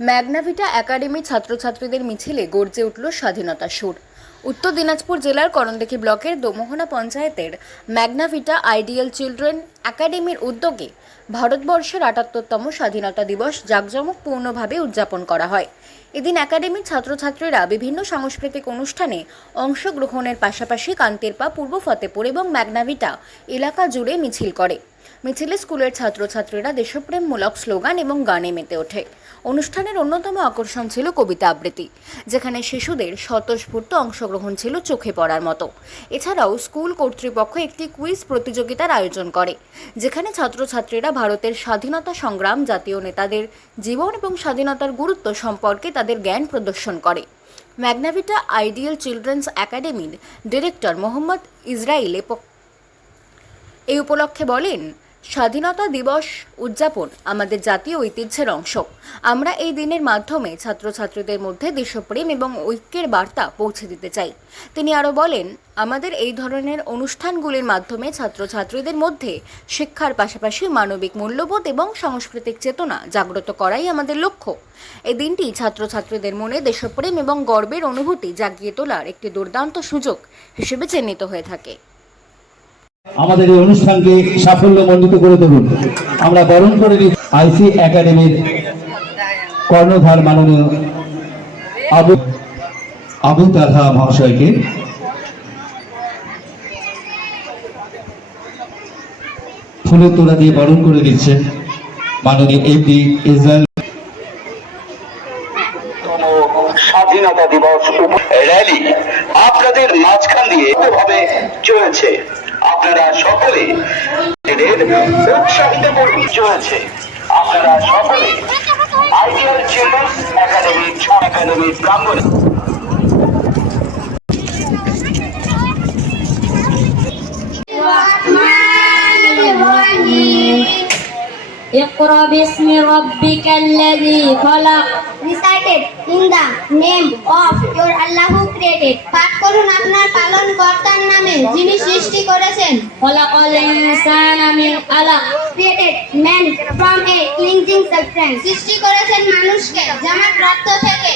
ম্যাগনাভিটা academy ছাত্রছাত্রীদের মিছিলে গর্জে উঠল স্বাধীনতা সুর। উত্তর দিনাজপুর জেলার করণদেখি ব্লকের দোমোহনা পঞ্চায়েতের ম্যাগনাভিটা আইডিয়াল চিলড্রেন একাডেমির উদ্যোগে ভারতবর্ষের আটাত্তরতম স্বাধীনতা দিবস জাঁকজমকপূর্ণভাবে উদযাপন করা হয়। এদিন একাডেমির ছাত্রছাত্রীরা বিভিন্ন সাংস্কৃতিক অনুষ্ঠানে অংশগ্রহণের পাশাপাশি কান্তেরপা পূর্ব ফতেপুর এবং ম্যাগনাভিটা এলাকা জুড়ে মিছিল করে। মিছিলে স্কুলের ছাত্রছাত্রীরা দেশপ্রেমমূলক স্লোগান এবং গানে মেতে ওঠে। অনুষ্ঠানের অন্যতম আকর্ষণ ছিল কবিতা আবৃত্তি, যেখানে শিশুদের স্বতঃস্ফূর্ত অংশগ্রহণ ছিল চোখে পড়ার মতো। এছাড়াও স্কুল কর্তৃপক্ষ একটি কুইজ প্রতিযোগিতার আয়োজন করে, যেখানে ছাত্রছাত্রীরা ভারতের স্বাধীনতা সংগ্রাম, জাতীয় নেতাদের জীবন এবং স্বাধীনতার গুরুত্ব সম্পর্কে তাদের জ্ঞান প্রদর্শন করে। ম্যাগনাভিটা আইডিয়াল চিলড্রেন্স একাডেমির ডিরেক্টর মোহাম্মদ ইসরায়েল এই উপলক্ষে বলেন, স্বাধীনতা দিবস উদযাপন আমাদের জাতীয় ঐতিহ্যের অংশ। আমরা এই দিনের মাধ্যমে ছাত্রছাত্রীদের মধ্যে দেশপ্রেম এবং ঐক্যের বার্তা পৌঁছে দিতে চাই। তিনি আরও বলেন, আমাদের এই ধরনের অনুষ্ঠানগুলির মাধ্যমে ছাত্রছাত্রীদের মধ্যে শিক্ষার পাশাপাশি মানবিক মূল্যবোধ এবং সাংস্কৃতিক চেতনা জাগ্রত করাই আমাদের লক্ষ্য। এই দিনটি ছাত্রছাত্রীদের মনে দেশপ্রেম এবং গর্বের অনুভূতি জাগিয়ে তোলার একটি দুর্দান্ত সুযোগ হিসেবে চিহ্নিত হয়ে থাকে। আমাদের এই অনুষ্ঠানকে সাফল্য মণ্ডিত করে তুলুন। আমরা বরণ করে নিচ্ছি আইসি একাডেমির কর্ণধার মাননীয় আবু আবু তাহা মহাশয়কে। ফুলের তোড়া দিয়ে বরণ করে দিচ্ছেন মাননীয় এমডি ইসরায়েল স্বাধীনতা দিবস র্যালি আপনাদের মাঝখান দিয়ে ভাবে চলেছে। আপনারা সকলে এদের উৎসাহিত করুন চলেছে আপনারা সকলে আইডিয়াল চিলড্রেন্স একাডেমি একাডেমির প্রাঙ্গণে الرحمن الرحيم اقرأ باسم ربك الذي خلق recited in the name of উপর আল্লাহ ক্রেডিট পাঠ করুন আপনার পালন কর্তার নামে যিনি সৃষ্টি করেছেন। Mean created man from a clinging substance সৃষ্টি করেছেন মানুষকে জামার প্রাপ্ত থেকে।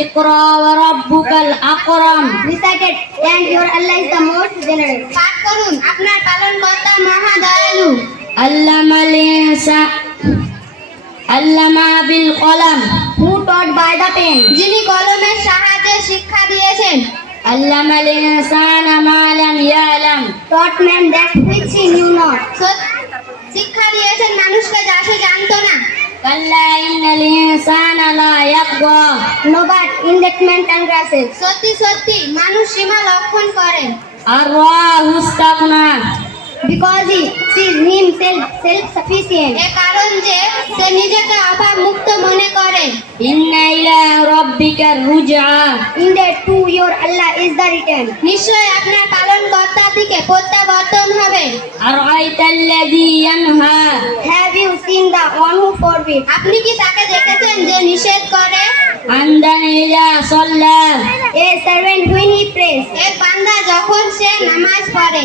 ইকরা ওয়া রাব্বুকাল আকরাম। Recited and your Allah is the most general পাঠ করুন আপনার পালনকর্তা মহা দয়ালু আল্লামা বিল column. Who taught by the pen যিনি কলমের সাহায্যে শিক্ষা দিয়েছেন। আল্লামা লিল ইনসানা মা ইয়ালাম taught man that which he knew not শিক্ষা দিয়েছেন মানুষকে যা সে জানতো না। কাল্লা ইন্নাল ইনসানা লা ইয়াবগা no but in that man congresses সত্যি সত্যি মানুষ সীমা লক্ষণ করে আর ওয়া হুস্তাকুনা because he he himself self sufficient এ কারণ যে সে নিজেকে আবার মুক্ত মনে করে ইন্না ইলা রাব্বিকা রুজা indeed to your Allah is the return. নিশ্চয় আপনার পালনকর্তা থেকে প্রত্যাবর্তন হবে। আর আইতাল্লাযী ইয়ানহা। Have you seen the one who forbid আপনি কি তাকে দেখেছেন যে নিষেধ করে? আন্দান ইলা সাল্লা। এ servant when he prays. বান্দা যখন সে নামাজ পড়ে।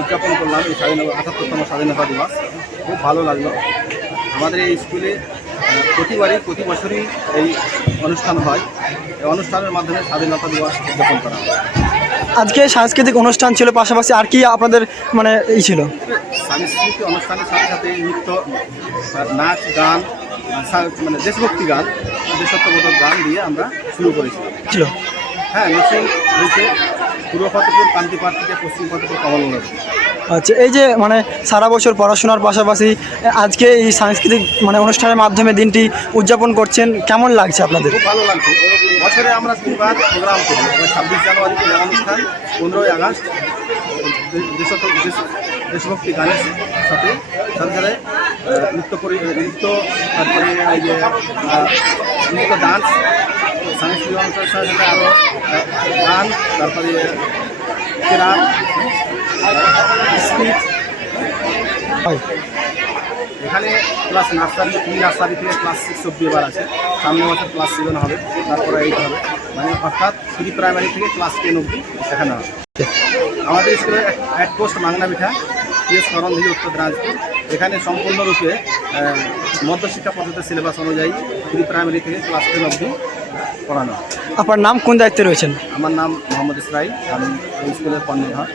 উদযাপন করলাম এই স্বাধীনতা আটাত্তরতম স্বাধীনতা দিবস। খুব ভালো লাগল। আমাদের এই স্কুলে প্রতিবারই প্রতি বছরই এই অনুষ্ঠান হয়। এই অনুষ্ঠানের মাধ্যমে স্বাধীনতা দিবস উদযাপন করা হয়। আজকে সাংস্কৃতিক অনুষ্ঠান ছিল পাশাপাশি আর কি আপনাদের মানে এই ছিল? সাংস্কৃতিক অনুষ্ঠানের সাথে সাথে নৃত্য নাচ গান মানে দেশভক্তি গান দেশত্ববোধক গান দিয়ে আমরা শুরু করেছিলাম। ছিল। হ্যাঁ হয়েছে। পূর্ব ফতেপুর কান্তিপাড় থেকে পশ্চিম ফতেপুর কমলনগর আচ্ছা এই যে মানে সারা বছর পড়াশোনার পাশাপাশি আজকে এই সাংস্কৃতিক মানে অনুষ্ঠানের মাধ্যমে দিনটি উদযাপন করছেন কেমন লাগছে আপনাদের? খুব ভালো লাগছে। বছরে আমরা তিনবার প্রোগ্রাম করি ছাব্বিশ জানুয়ারি ক্রীড়া অনুষ্ঠান পনেরোই আগস্ট দেশ- দেশভক্তি গানের সাথে সাথে নৃত্য পরি নৃত্য তারপরে এই যে নৃত্য ডান্স সাংস্কৃতিক অনুষ্ঠানের সাথে আরও গান তারপরে স্পিচ এখানে ক্লাস নার্সারি প্রি নার্সারি থেকে ক্লাস সিক্স অব্দি এবার আছে। সামনে বছর ক্লাস সেভেন হবে তারপরে এইট হবে। মানে অর্থাৎ প্রি প্রাইমারি থেকে ক্লাস টেন অব্দি শেখানো হবে। আমাদের স্কুলের এক পোস্ট মাংনা পিঠা পিএস করণদিঘি উত্তর দিনাজপুর। এখানে সম্পূর্ণরূপে মধ্যশিক্ষা পদ্ধতির সিলেবাস অনুযায়ী প্রি প্রাইমারি থেকে ক্লাস টেন অব্দি পড়ানো। আপনার নাম কোন দায়িত্বে রয়েছেন? আমার নাম মোহাম্মদ ইসরাই আমি স্কুলের কর্ণধার